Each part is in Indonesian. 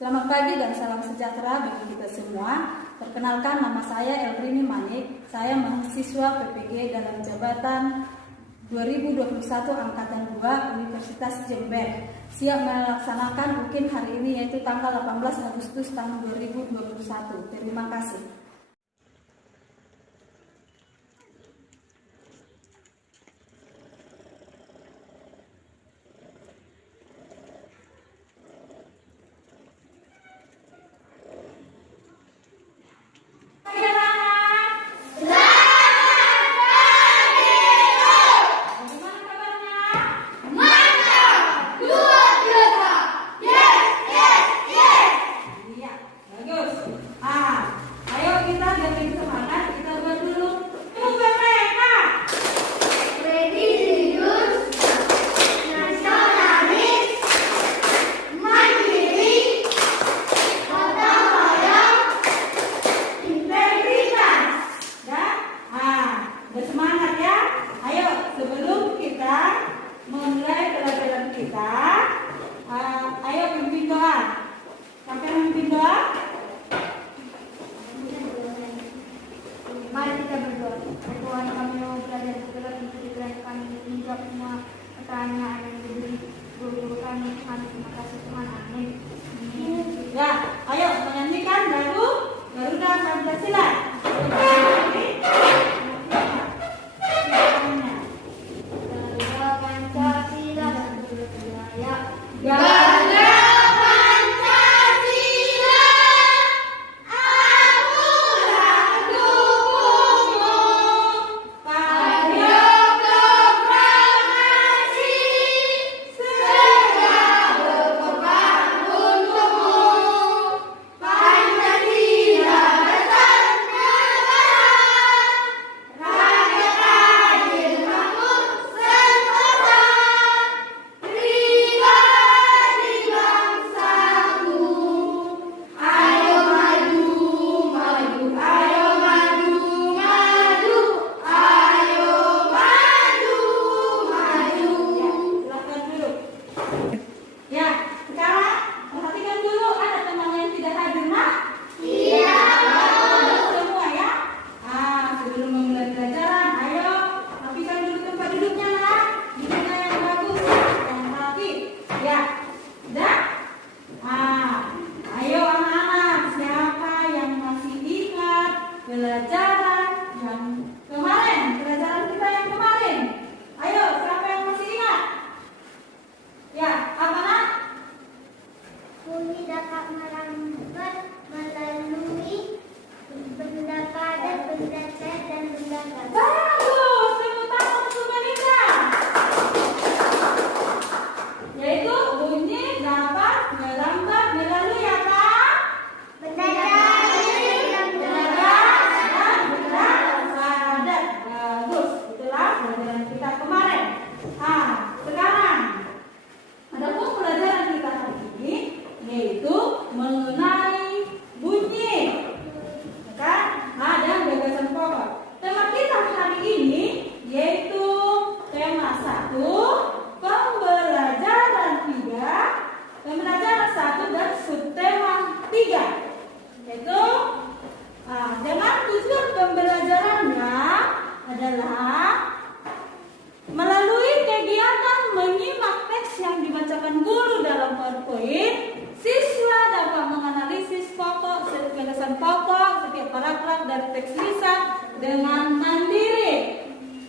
Selamat pagi dan salam sejahtera bagi kita semua. Perkenalkan, nama saya Elrini Manik. Saya mahasiswa PPG dalam jabatan 2021 Angkatan 2 Universitas Jember. Siap melaksanakan UKIN hari ini, yaitu tanggal 18 Agustus tahun 2021. Terima kasih. Bersemangat ya. Ayo, sebelum kita memulai pelajaran kita, ayo pimpin doa. Sampai memimpin doa. Mari kita berdoa. Tuhan, kami mau belajar segala pikiran kami menjawab semua pertanyaan yang diberi guru kami. Tuhan, terima kasih Tuhan. Amin. Ya, ayo menyanyikan lagu Garuda Pancasila. Bumi dapat merambat melalui benda padat, benda cair, dan benda gas. Bagus, tepuk tangan untuk Melinda. Yaitu bunyi dapat merambat melalui apa? Benda cair dan benda Gas dan benda padat. Bagus, itulah pelajaran kita kemarin. Sekarang adapun pelajaran kita hari ini yaitu mengenai bunyi, kan? Ada gagasan pokok. Tema kita hari ini yaitu tema 1, pembelajaran 3, pembelajaran 1 dan subtema 3. Yaitu dengan tujuan pembelajarannya adalah melalui kegiatan menyimak teks yang dibacakan guru dalam PowerPoint, siswa dapat menganalisis gagasan pokok setiap paragraf dari teks lisan dengan mandiri.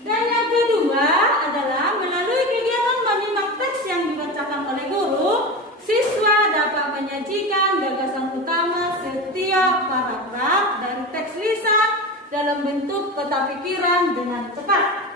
Dan yang kedua adalah melalui kegiatan menyimak teks yang dibacakan oleh guru, siswa dapat menyajikan gagasan utama setiap paragraf dari teks lisan dalam bentuk peta pikiran dengan cepat.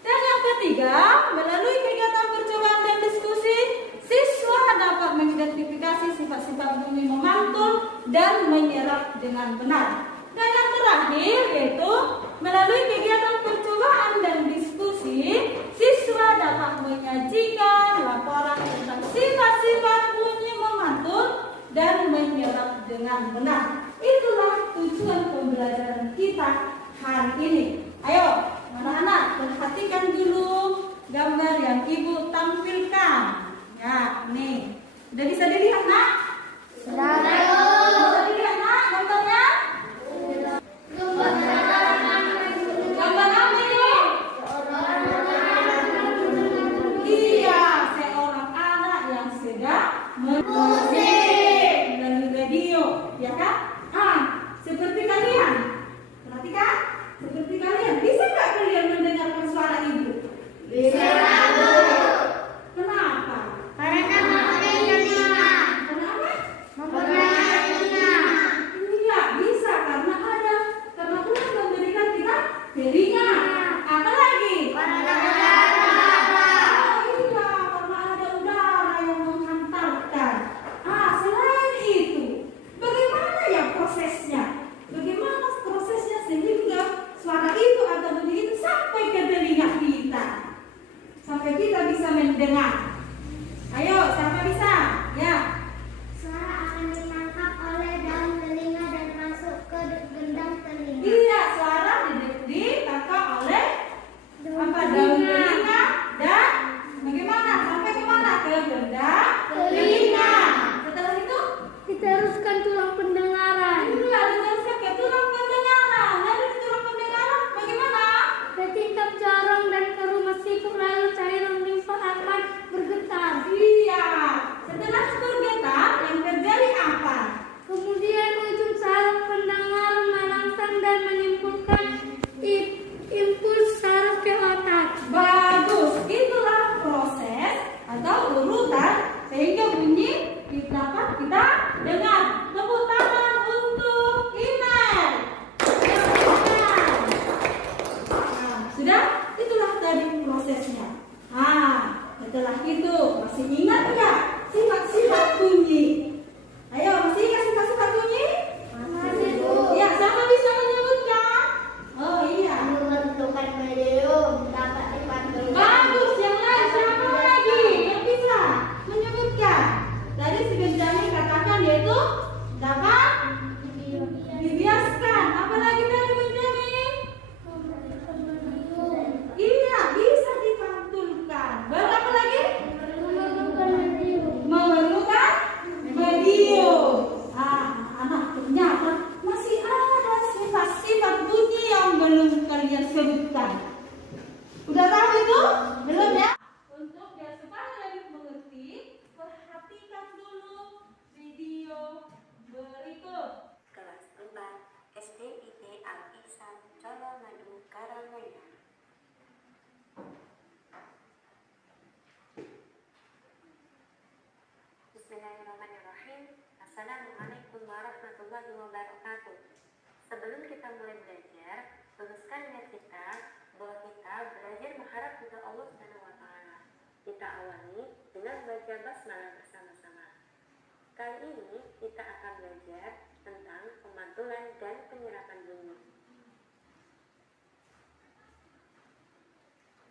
Dan yang ketiga, melalui kegiatan percobaan dan diskusi, siswa dapat mengidentifikasi sifat-sifat bunyi memantul dan menyerap dengan benar. Dan yang terakhir yaitu melalui kegiatan percobaan dan diskusi, siswa dapat menyajikan laporan tentang sifat-sifat bunyi memantul dan menyerap dengan benar. Itulah tujuan pembelajaran kita hari ini. Ayo, anak-anak, perhatikan dulu gambar yang ibu tampilkan. Ya, nih. Udah bisa dilihat, nak? Bisa dilihat nak gambarnya? Gambar apa ini? Iya, seorang anak yang sedang musik dari radio, ya kan? Seperti kalian, perhatikan, seperti kalian, bisa nggak kalian mendengarkan suara ibu? Bisa. Kenapa? Iya, bisa karena Tuhan memberikan kita telinga. Apa lagi? Iya, karena ada udara yang menghantarkan. Selain itu, bagaimana ya prosesnya? Bagaimana prosesnya sehingga suara itu atau bunyi itu sampai ke telinga kita, sampai kita bisa mendengar? Ayo, siapa bisa? Ya. Suara akan ditangkap oleh daun telinga dan masuk ke gendang telinga. Iya, suara ditangkap oleh apa? Daun telinga dan bagaimana? Sampai kemana? Ke gendang telinga. Setelah itu Diteruskan tulang pendengaran. iya, diteruskan ke tulang pendengaran. Lalu di tulang pendengaran bagaimana? Ke tingkap jarang dan ke rumah siput, lalu cairan limfa akan bergetar. Iya. Setelah bergetar, yang terjadi apa? Kemudian ujung saraf pendengaran merangsang dan menimbulkan impuls saraf ke otak. Bagus. Itulah proses atau urutan sehingga bunyi dapat kita dengar. Tepuk tangan untuk Iman. Sudah? Itulah tadi prosesnya. Setelah itu masih ingat nggak sifat-sifat bunyi? Ayo, masih ingat sifat-sifat bunyi? Masih, Bu. Ya, siapa bisa menyebutkan? Oh iya. Menentukan medium dapat dipantulkan. Bagus, yang lain siapa lagi yang bisa menyebutkan? Tadi si Benjamin katakan yaitu dapat dibiaskan. Apa lagi tadi Benjamin? Iya, bisa dipantulkan. Baru apa lagi? Memerlukan medium. Anak ternyata masih ada sifat-sifat bunyi yang belum kalian sebutkan. Udah tahu itu? Belum ya? Untuk biar supaya lebih mengerti, perhatikan dulu video berikut. Kelas 4 SDIT Al-Ihsan Colomadu Karanganyar. Bismillahirrahmanirrahim. Assalamualaikum warahmatullahi wabarakatuh. Sebelum kita mulai belajar, luruskan niat kita bahwa kita belajar mengharap ridha Allah Subhanahu wa taala. Kita awali dengan baca basmalah bersama-sama. Kali ini kita akan belajar tentang pemantulan dan penyerapan bunyi.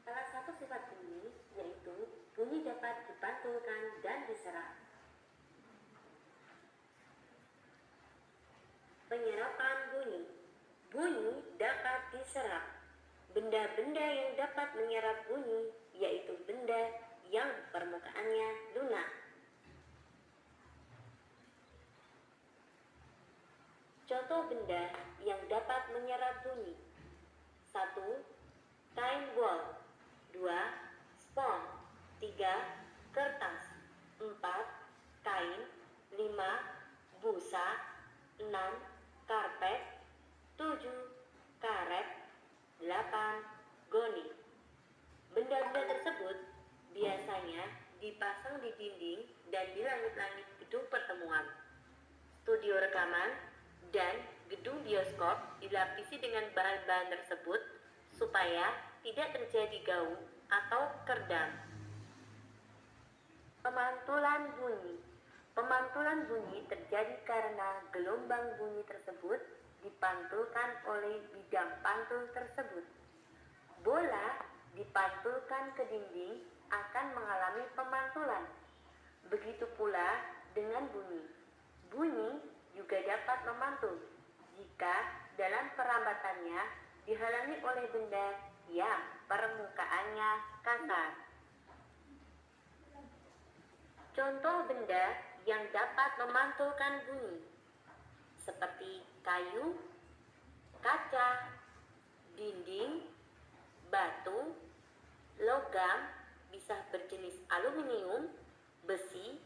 Salah satu sifat bunyi yaitu bunyi dapat dipantulkan dan diserap. Penyerapan bunyi. Bunyi dapat diserap. Benda-benda yang dapat menyerap bunyi yaitu benda yang permukaannya lunak. Contoh benda yang dapat menyerap bunyi. 1. Time ball. 2. Spons. 3. Kertas. 4. Kain. 5. Busa. 6. Karpet. 7. Karet. 8. Goni. Benda-benda tersebut biasanya dipasang di dinding dan di langit-langit gedung pertemuan, studio rekaman, dan gedung bioskop dilapisi dengan bahan-bahan tersebut supaya tidak terjadi gaung atau kerdam. Pemantulan bunyi. Pemantulan bunyi terjadi karena gelombang bunyi tersebut dipantulkan oleh bidang pantul tersebut. Bola dipantulkan ke dinding akan mengalami pemantulan. Begitu pula dengan bunyi. Bunyi juga dapat memantul jika dalam perambatannya dihalangi oleh benda yang permukaannya kasar. Contoh benda yang dapat memantulkan bunyi, seperti kayu, kaca, dinding, batu, logam, bisa berjenis aluminium, besi,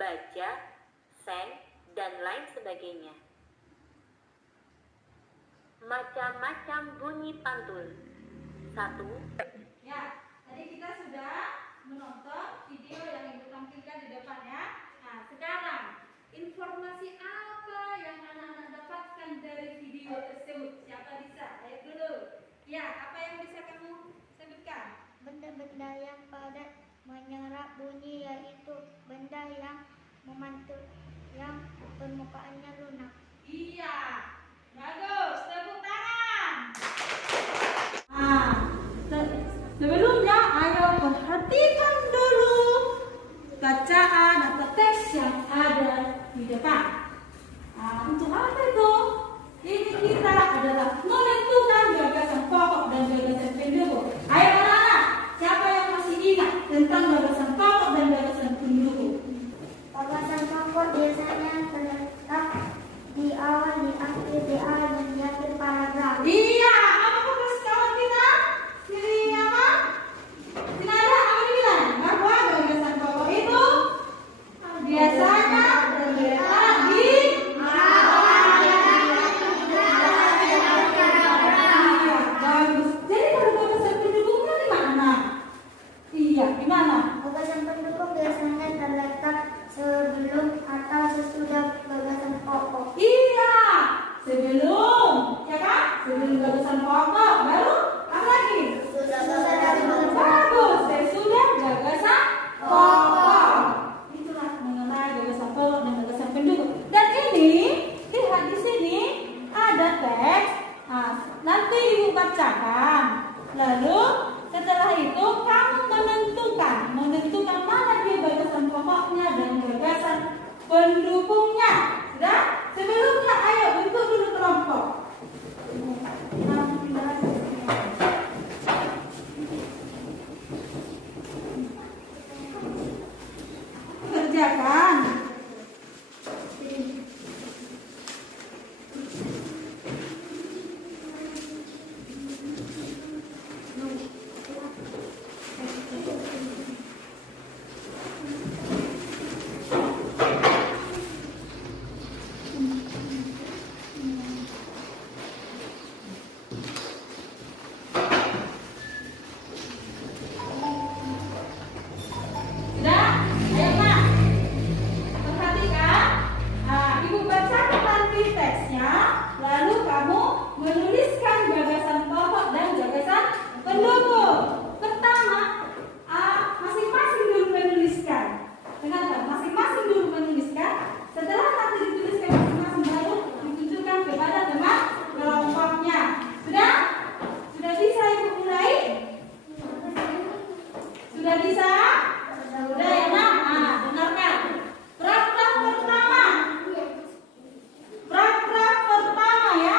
baja, seng, dan lain sebagainya. Macam-macam bunyi pantul. 1. Ya, tadi kita sudah menonton video yang Ibu tampilkan di depan ya. Nah, sekarang informasi apa yang anak-anak dapatkan dari video tersebut? Siapa bisa? Ayo dulu. Ya, apa yang bisa kamu sebutkan? Benda-benda yang padat menyerap bunyi, yaitu benda yang memantul, yang permukaannya lunak. Iya, bagus. Tepuk tangan. Nah, sebelumnya ayo perhatikan dulu bacaan atau teks yang ada di depan. Nah, untuk apa itu? Ini kita adalah menentukan gagasan pokok dan gagasan pendukung. Ayo anak-anak, siapa yang masih ingat tentang gagasan pokok dan gagasan pendukung? Gagasan pokok biasanya terletak di awal, di akhir, di awal, dan di akhir paragraf. Iya, apa fokus kawan kita? Sini apa? Tidak ada apa dibilang bahwa gagasan pokok itu biasanya terletak di awal. Iya, bagus. Jadi kalau gagasan pendukungnya di mana? Iya, di mana? Gagasan pendukung biasanya terletak sebelum atau sesudah gagasan pokok. Iya, sebelum, ya kan? Sebelum gagasan pokok, baru apa lagi? Bagus, sesudah gagasan pokok. Itulah mengenai gagasan pokok dan gagasan pendukung. Dan ini, lihat di sini ada teks. Nah, nanti Ibu bacakan. Lalu setelah itu kamu menentukan mana dia gagasan pokoknya dan gagasan pendukungnya. Sudah? Sebelumnya ayo bentuk dulu kelompok. Kerjakan. Sudah? Ayo Pak. Perhatikan. Nah, Ibu bacakan nanti teksnya. Lalu kamu menuliskan gagasan pokok dan gagasan pendukung. Pertama, masing-masing dulu menuliskan. Dengarkan, masing-masing dulu menuliskan. Setelah nanti dituliskan masing-masing baru ditunjukkan kepada teman kelompoknya. Sudah? Sudah bisa Ibu mulai? Sudah bisa? Sudah ya nak? Nah, dengarkan. Paragraf pertama. Paragraf pertama ya.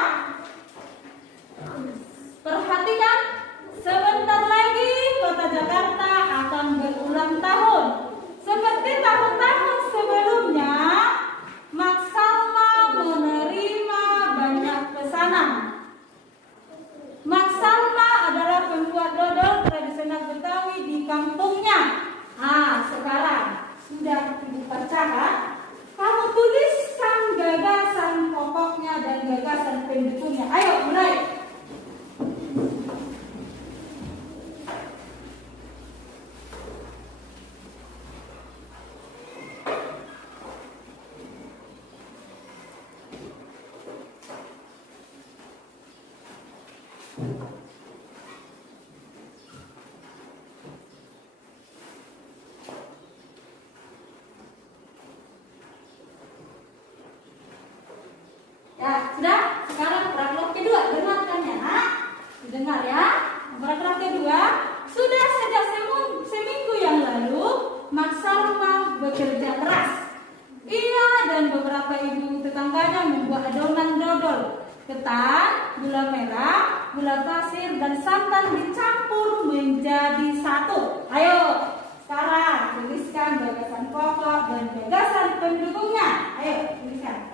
Perhatikan. Sebentar lagi Kota Jakarta akan berulang tahun. Seperti tahun-tahun sebelumnya, Mak Salma menerima banyak pesanan. Mak Salma adalah pembuat dodol tradisional Betawi di kampungnya. Sekarang sudah Ibu bacakan. Kamu tuliskan gagasan pokoknya dan gagasan pendukungnya. Ayo mulai. Ya, sudah? Sekarang paragraf kedua. Dengarkan ya, nak. Dengar ya. Paragraf kedua. Sudah sejak seminggu yang lalu, Mak Salma bekerja keras. Ia dan beberapa ibu tetangganya membuat adonan dodol. Ketan, gula merah, gula pasir, dan santan dicampur menjadi satu. Ayo, sekarang tuliskan gagasan pokok dan gagasan pendukungnya. Ayo, tuliskan.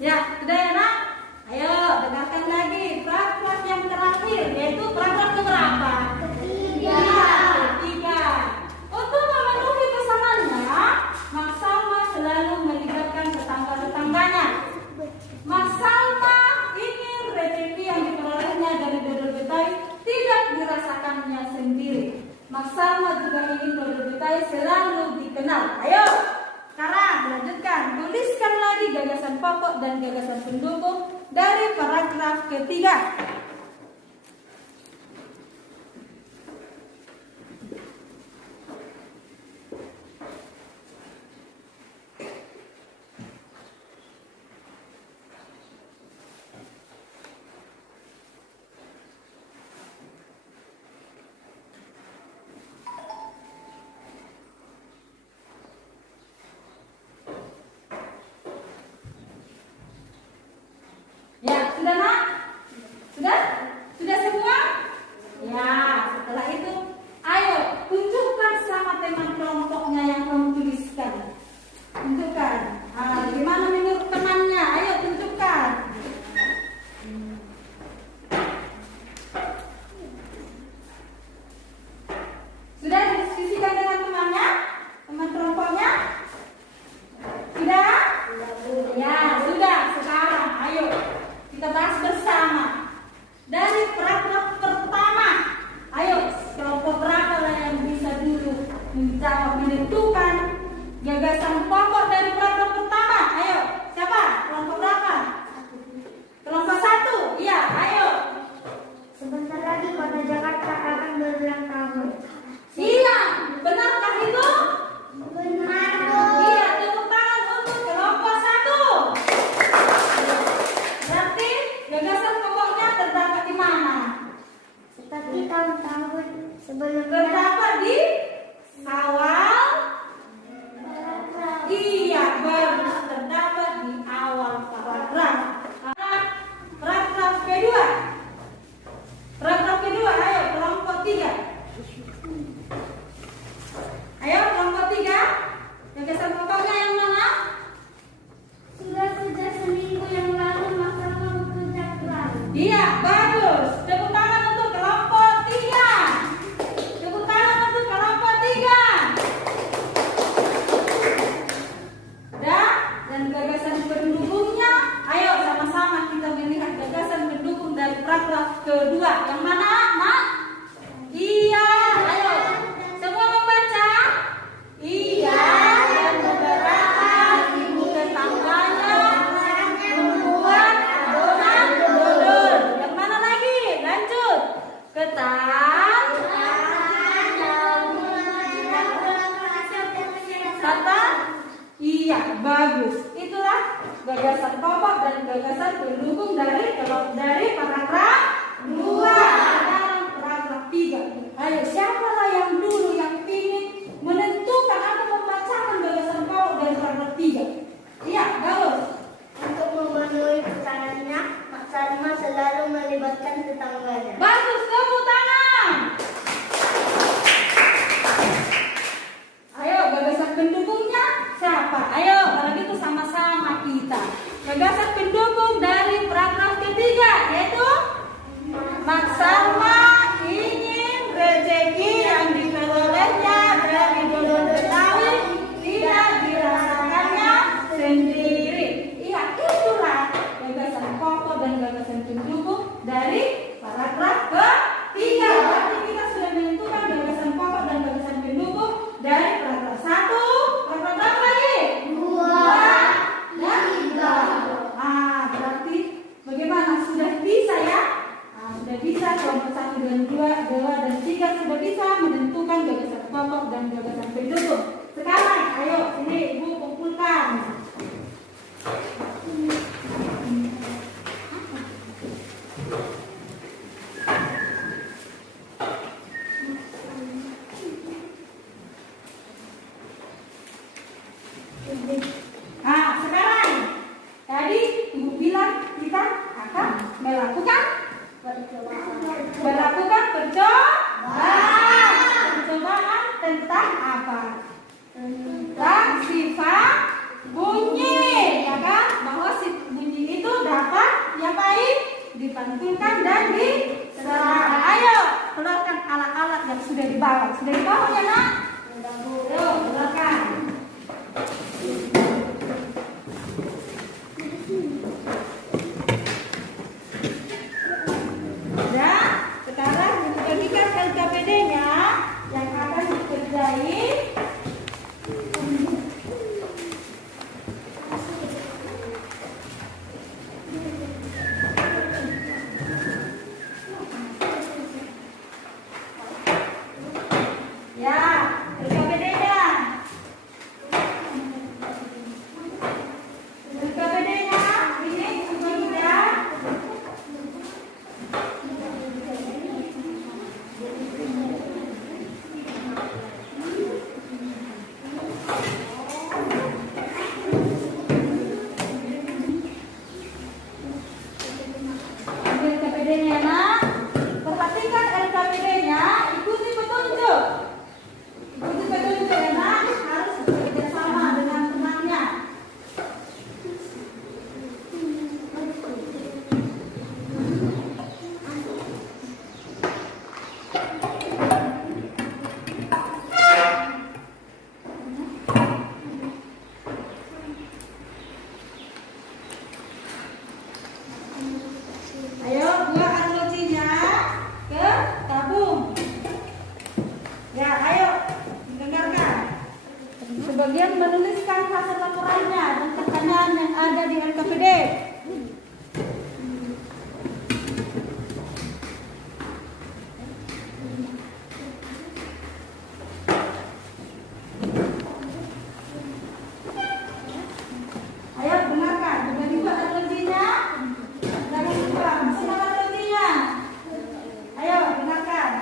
Ya, sudah ya nak? Ayo, dengarkan lagi paragraf yang terakhir, yaitu paragraf keberapa? Ketiga. Untuk memenuhi pesanannya, Mak Salma selalu melibatkan tetangga-tetangganya. Mak Salma ingin rezeki yang diperolehnya dari dodol Betawi tidak dirasakannya sendiri. Mak Salma juga ingin dodol Betawi selalu dikenal. Ayo, sekarang lanjutkan, tuliskan lagi gagasan pokok dan gagasan pendukung dari paragraf ketiga. Ya, sudah nak? Sudah? Sudah semua? Ya, setelah itu, ayo tunjukkan sama teman kelompoknya yang kamu tuliskan. Tunjukkan. Gimana menurut temannya? Ayo tunjukkan. Sudah didiskusikan dengan temannya? Teman kelompoknya? Sudah? Ya, sudah. Sekarang, ayo kita bahas bersama dari paragraf pertama. Ayo, kelompok berapa lah yang bisa dulu menjawab menentukan gagasan pokok dari paragraf pertama? Ayo, siapa? Kelompok berapa? Kelompok 1. Iya, ayo. Sebentar lagi kota Jakarta akan berulang tahun. Iya, benarkah itu? Benar. Iya, tepuk tangan untuk kelompok 1. Berarti gagasan pokoknya terdapat di mana? Seperti tahun-tahun sebelumnya. Terdapat di awal. Iya, bagus, terdapat di awal paragraf. Paragraf kedua. Paragraf kedua, ayo kelompok 3. Ayo kelompok 3. Gagasan pokoknya yang mana? Sudah sejak seminggu yang lalu masa bekerja keras. Iya, bagus. Tepuk tangan untuk kelompok 3. Tepuk tangan untuk kelompok 3. Udah? Dan gagasan pendukungnya, ayo sama-sama kita melihat gagasan pendukung dari paragraf kedua. Yang mana, Nak? Iya, ayo. Semua membaca? Iya, dan beberapa ibu tetangganya membuat adonan dodol. Yang mana lagi? Lanjut. Ketan, kata, iya, bagus. Itulah gagasan pokok dan gagasan pendukung dari paragraf 2 dalam paragraf 3. Ayo, siapalah yang dulu yang ingin menentukan atau membacakan gagasan pokok dari paragraf 3? Iya, bagus. Untuk memenuhi pesanannya, Mak Salma selalu melibatkan tetangganya. Bagus, tepuk tangan. Ayo, gagasan pendukungnya siapa? Ayo, kalau gitu sama-sama kita. Gagasan pendukung dari paragraf ketiga yaitu Mak Salma ingin rezeki yang diperolehnya dari dodol Betawi tidak dirasakannya sendiri. Iya, itulah gagasan pokok dan gagasan pendukung dari paragraf ketiga. Berarti kita sudah menentukan gagasan pokok dan gagasan pendukung dari paragraf 1. Paragraf berapa lagi? 2 dan 3. Berarti bagaimana? Sudah bisa ya? Sudah bisa kelompok 1 dan 2 dan 3 sudah bisa menentukan gagasan pokok dan gagasan pendukung. Sekarang ayo sini Ibu kumpulkan. dipantulkan dan diserahkan. Ayo, keluarkan alat-alat yang sudah dibawa. Sudah dibawa ya nak? Sudah Bu. Yuk, keluarkan. Sudah, sekarang dibagikan LKPD-nya yang akan dikerjain. Ya, LKPD-nya. LKPD-nya ini sudah. LKPD-nya nak. Perhatikan LKPD-nya, ikuti petunjuk. Ikuti petunjuk ya nak, harus bekerja sama dengan temannya. Ayo buang arlojinya ke tabung. Ya, ayo dengarkan. Sebagian menuliskan hasil laporannya dan tekanan yang ada di LKPD. Ayo dengarkan. Sudah dibuat arlojinya? Jangan lupa, semua arlojinya. Ayo dengarkan.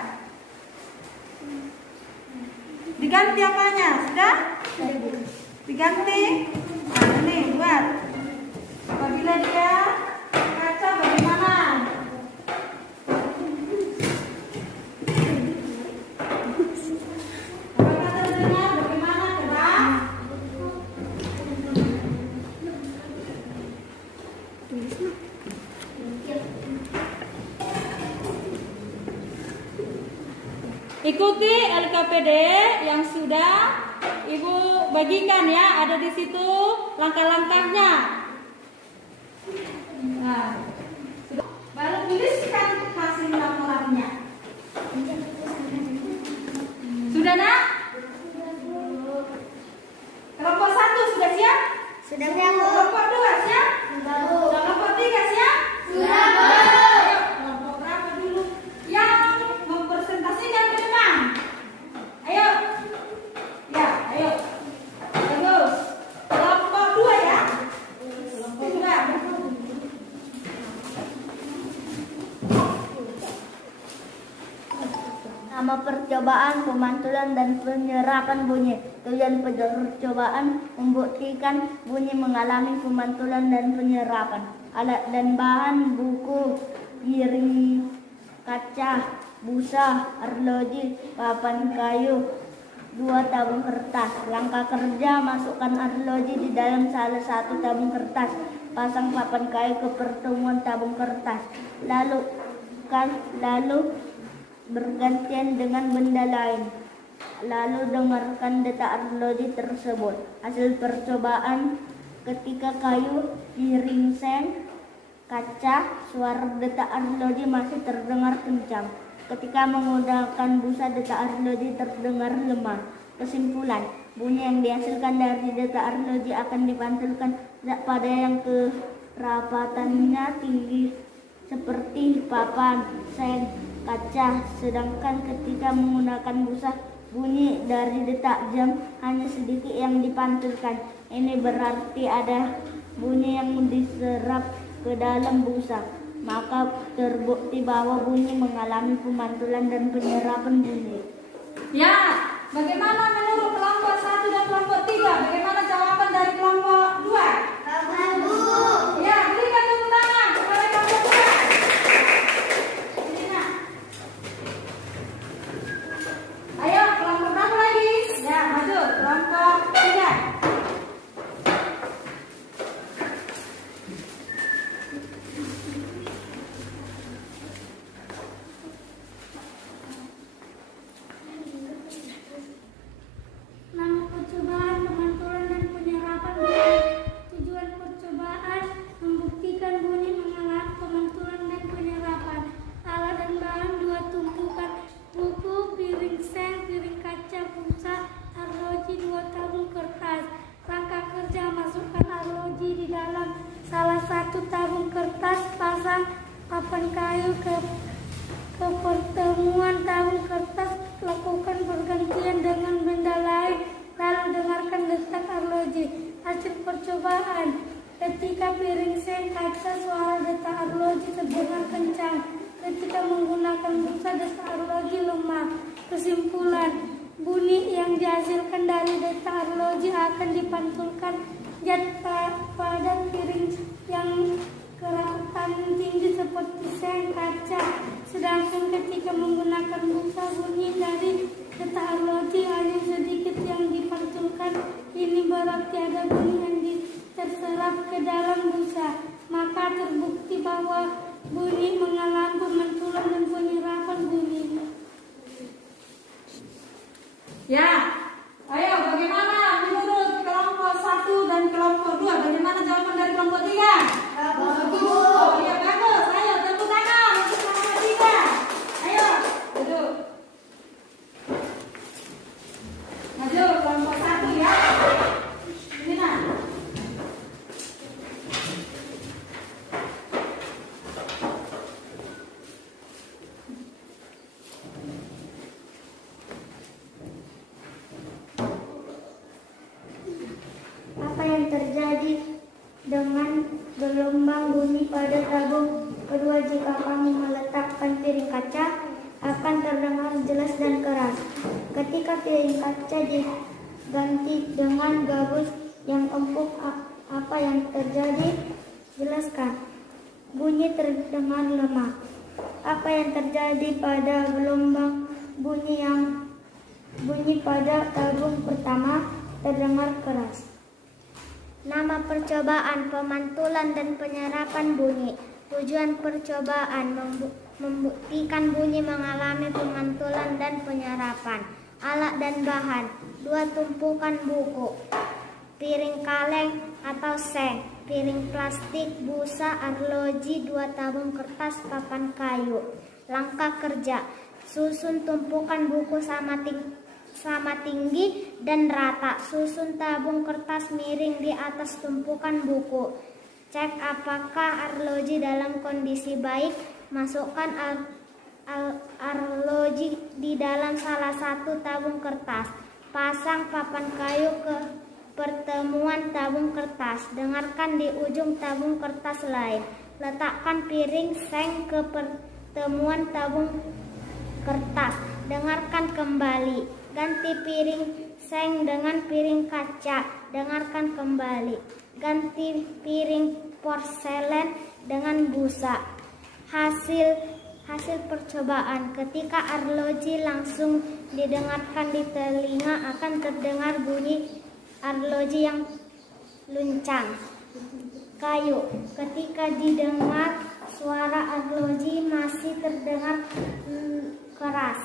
Diganti apanya? Sudah? Diganti? Nah, ini buat. Apabila dia kaca bagaimana? Apakah terdengar bagaimana? Coba. Ikuti LKPD yang sudah Ibu bagikan ya, ada di situ langkah-langkahnya. Nah, baru tuliskan hasil laporannya. Sudah nak? Kelompok 1 sudah siap? Sudah siap, Bu. Kelompok 2 siap? Sudah, Bu. Kelompok 3 siap? Sudah, Bu. Ayo, kelompok berapa dulu yang mempresentasikan ke depan? Ayo. Ya, ayo. Bagus. Kelompok 2 ya? Kelompok 2. Nama percobaan, pemantulan, dan penyerapan bunyi. Tujuan percobaan membuktikan bunyi mengalami pemantulan dan penyerapan. Alat dan bahan: buku, piring, kaca, busa, arloji, papan kayu, 2 tabung kertas. Langkah kerja: masukkan arloji di dalam salah satu tabung kertas. Pasang papan kayu ke pertemuan tabung kertas. Lalu bergantian dengan benda lain. Lalu dengarkan detak arloji tersebut. Hasil percobaan: ketika kayu, piring, seng, kaca, suara detak arloji masih terdengar kencang. Ketika menggunakan busa, detak arloji terdengar lemah. Kesimpulan: bunyi yang dihasilkan dari detak arloji akan dipantulkan pada yang kerapatannya tinggi seperti papan, seng, kaca. Sedangkan ketika menggunakan busa, bunyi dari detak jam hanya sedikit yang dipantulkan. Ini berarti ada bunyi yang diserap ke dalam busa. Maka terbukti bahwa bunyi mengalami pemantulan dan penyerapan bunyi. Ya, bagaimana menurut kelompok 1 dan kelompok 3? Bagaimana jawaban dari kelompok 2? Bagus, Bu. Ya, berikan tepuk tangan kepada kelompok 2. Sini nak. Ayo, kelompok berapa lagi? Ya, maju. Kelompok 3. papan kayu ke pertemuan tabung kertas, lakukan pergantian dengan benda lain, lalu dengarkan detak arloji. Hasil percobaan, ketika piring seng kaca, suara detak arloji terdengar kencang. Ketika menggunakan busa, detak arloji lemah. Kesimpulan, bunyi yang dihasilkan dari detak arloji akan dipantulkan zat pada piring yang keratan tinggi seperti seng kaca. Sedangkan ketika menggunakan busa, bunyi dari detak arloji hanya sedikit yang dipantulkan. Ini berarti ada bunyi yang terserap ke dalam busa. Maka terbukti bahwa bunyi mengalami pemantulan dan penyerapan bunyi. Ya, ayo bagaimana menurut kelompok 1 dan kelompok 2? Bagaimana jawaban dari kelompok 3? Bagus. Oh iya bagus. Ayo tepuk tangan untuk kelompok 3. Ayo, duduk. Maju kelompok 1 ya. Ini nah. Apa yang terjadi dengan gelombang bunyi pada tabung kedua jika kami meletakkan piring kaca? Akan terdengar jelas dan keras. Ketika piring kaca diganti dengan gabus yang empuk, apa yang terjadi? Jelaskan. Bunyi terdengar lemah. Apa yang terjadi pada gelombang bunyi pada tabung pertama? Terdengar keras. Nama percobaan, pemantulan dan penyerapan bunyi. Tujuan percobaan membuktikan bunyi mengalami pemantulan dan penyerapan. Alat dan bahan: 2 tumpukan buku, piring kaleng atau seng, piring plastik, busa, arloji, 2 tabung kertas, papan kayu. Langkah kerja: susun tumpukan buku sama tinggi dan rata. Susun tabung kertas miring di atas tumpukan buku. Cek apakah arloji dalam kondisi baik. Masukkan arloji di dalam salah satu tabung kertas. Pasang papan kayu ke pertemuan tabung kertas. Dengarkan di ujung tabung kertas lain. Letakkan piring seng ke pertemuan tabung kertas. Dengarkan kembali. Ganti piring seng dengan piring kaca. Dengarkan kembali. Ganti piring porselen dengan busa. Hasil percobaan: ketika arloji langsung didengarkan di telinga, akan terdengar bunyi arloji yang luncang. Kayu: ketika didengar, suara arloji masih terdengar keras.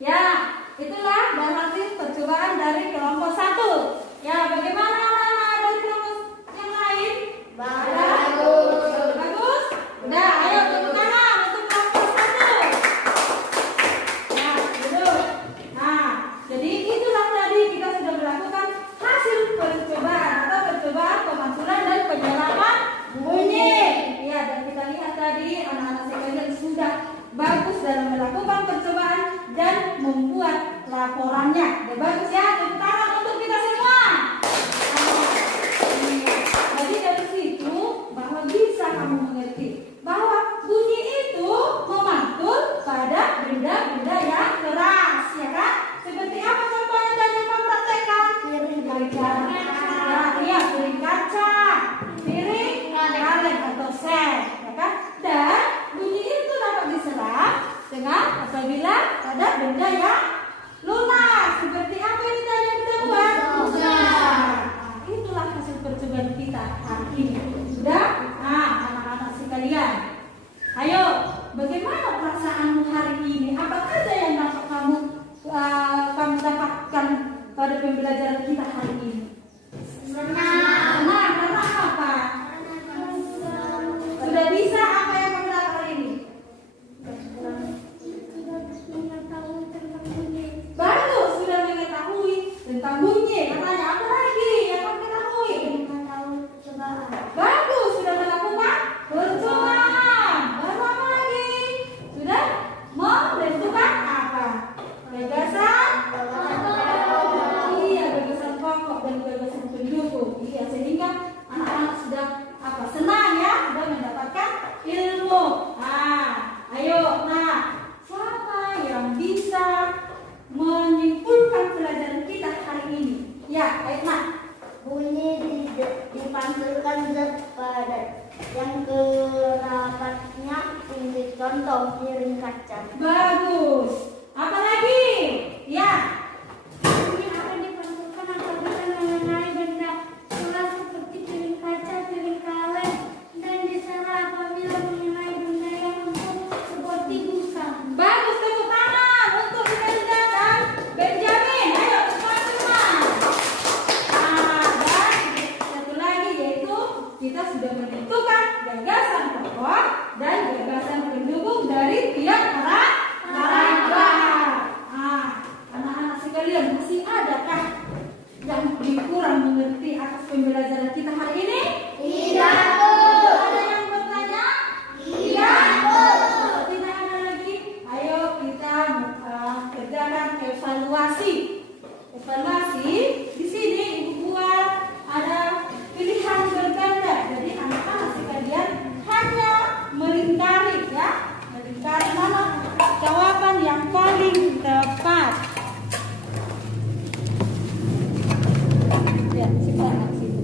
Ya, itulah berarti percobaan dari kelompok 1. Ya, bagaimana anak-anak dari kelompok yang lain? Bagus. Bagus? Udah, ayo tepuk tangan untuk kelompok 1. Ya, duduk. Nah, jadi itulah tadi kita sudah melakukan hasil percobaan atau percobaan pemantulan dan penyerapan bunyi. Ya, dan kita lihat tadi anak-anak sekalian sudah bagus dalam melakukan percobaan dan membuat laporannya. Udah bagus ya, tepuk tangan untuk kita semua. Jadi dari situ bahwa bisa kamu mengerti bahwa bunyi itu memantul pada benda-benda yang keras, ya kan? Seperti apa contohnya tadi yang kamu praktekkan? Piring kaca, ya, piring kaca, piring kaleng atau seng, ya kan? Dan bunyi itu dapat diserap dengan apabila ada benda yang lunak. Seperti apa ini tadi yang kita bukan zat padat yang kerakatnya tinggi. Contoh piring kaca. Bagus. Apa lagi? Ya. Ini akan diperlukan apabila mengenai benda keras seperti piring kaca, piring kaleng, dan diserah apabila mengenai benda yang empuk seperti busa. Bagus, tepuk tangan untuk Imelda dan Benjamin. Ayo teman-teman. Dan satu lagi yaitu kita sudah menentukan gagasan pokok dan gagasan pendukung dari tiap paragraf. Anak-anak sekalian, masih adakah yang kurang mengerti atas pembelajaran kita hari ini? Tidak. Ada yang bertanya? Tidak. Tidak ada lagi. Ayo kita kerjakan evaluasi. Evaluasi di sini Ibu buat ada pilihan berganda. Jadi anak-anak sekalian hanya melingkari ya, melingkari mana jawaban yang paling tepat. Ya, sebentar situ.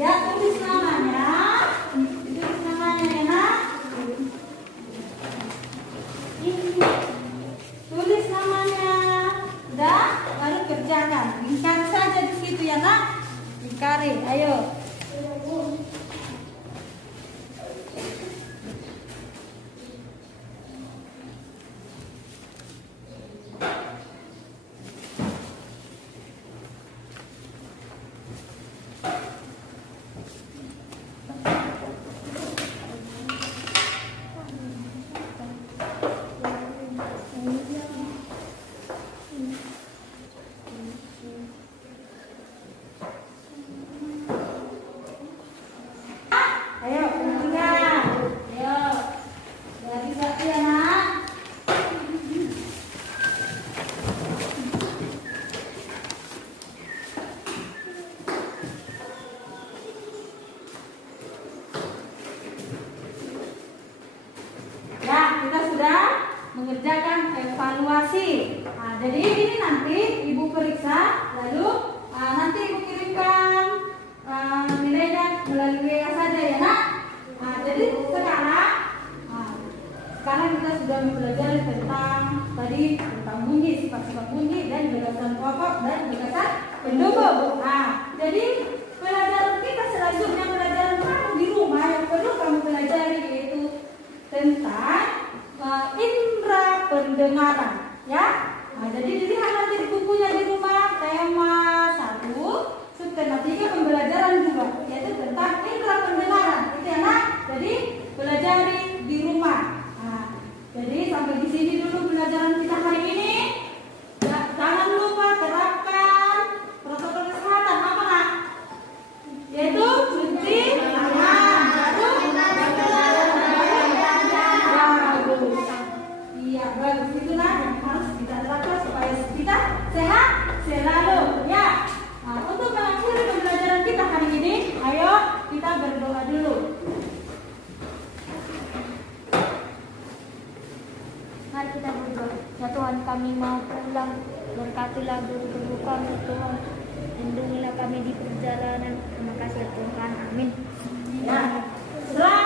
Ya, tulis namanya. Tulis namanya ya, Nak. Tulis namanya. Udah, baru kerjakan. Lingkari saja di situ ya, Nak. Lingkari, ayo. Ayo, kerjakan. Ayo. Dari satu ya, Nak. Ya, kita sudah mengerjakan evaluasi. Nah, jadi ini nanti Ibu periksa, lalu nanti Ibu kirimkan nilainya melalui WA saja ya, Nak. Nah, jadi sekarang kita sudah mempelajari tentang bunyi, sifat-sifat bunyi dan gagasan pokok dan gagasan pendukung. Nah, jadi pelajaran kita selanjutnya pelajaran kamu di rumah yang perlu kamu pelajari yaitu tentang indera pendengaran, ya. Nah, jadi dilihat nanti di bukunya di rumah tema 1 subtema 3 pembelajaran juga yaitu tentang indera pendengaran, itu ya, Nak. Jadi pelajari di rumah. Nah, jadi sampai di sini dulu pelajaran kita hari ini. Jangan lupa terapkan protokol kesehatan apa, Nak? Yaitu cuci tangan. Iya, bagus itu, Nak, yang harus kita terapkan supaya kita sehat selalu, ya. Nah, untuk mengakhiri pembelajaran kita hari ini, ayo kita berdoa dulu. Mari kita berdoa. Ya Tuhan, kami mau pulang. Berkatilah guru-guru kami, Tuhan. Lindungilah kami di perjalanan. Terima kasih ya Tuhan. Amin. Ya. Selamat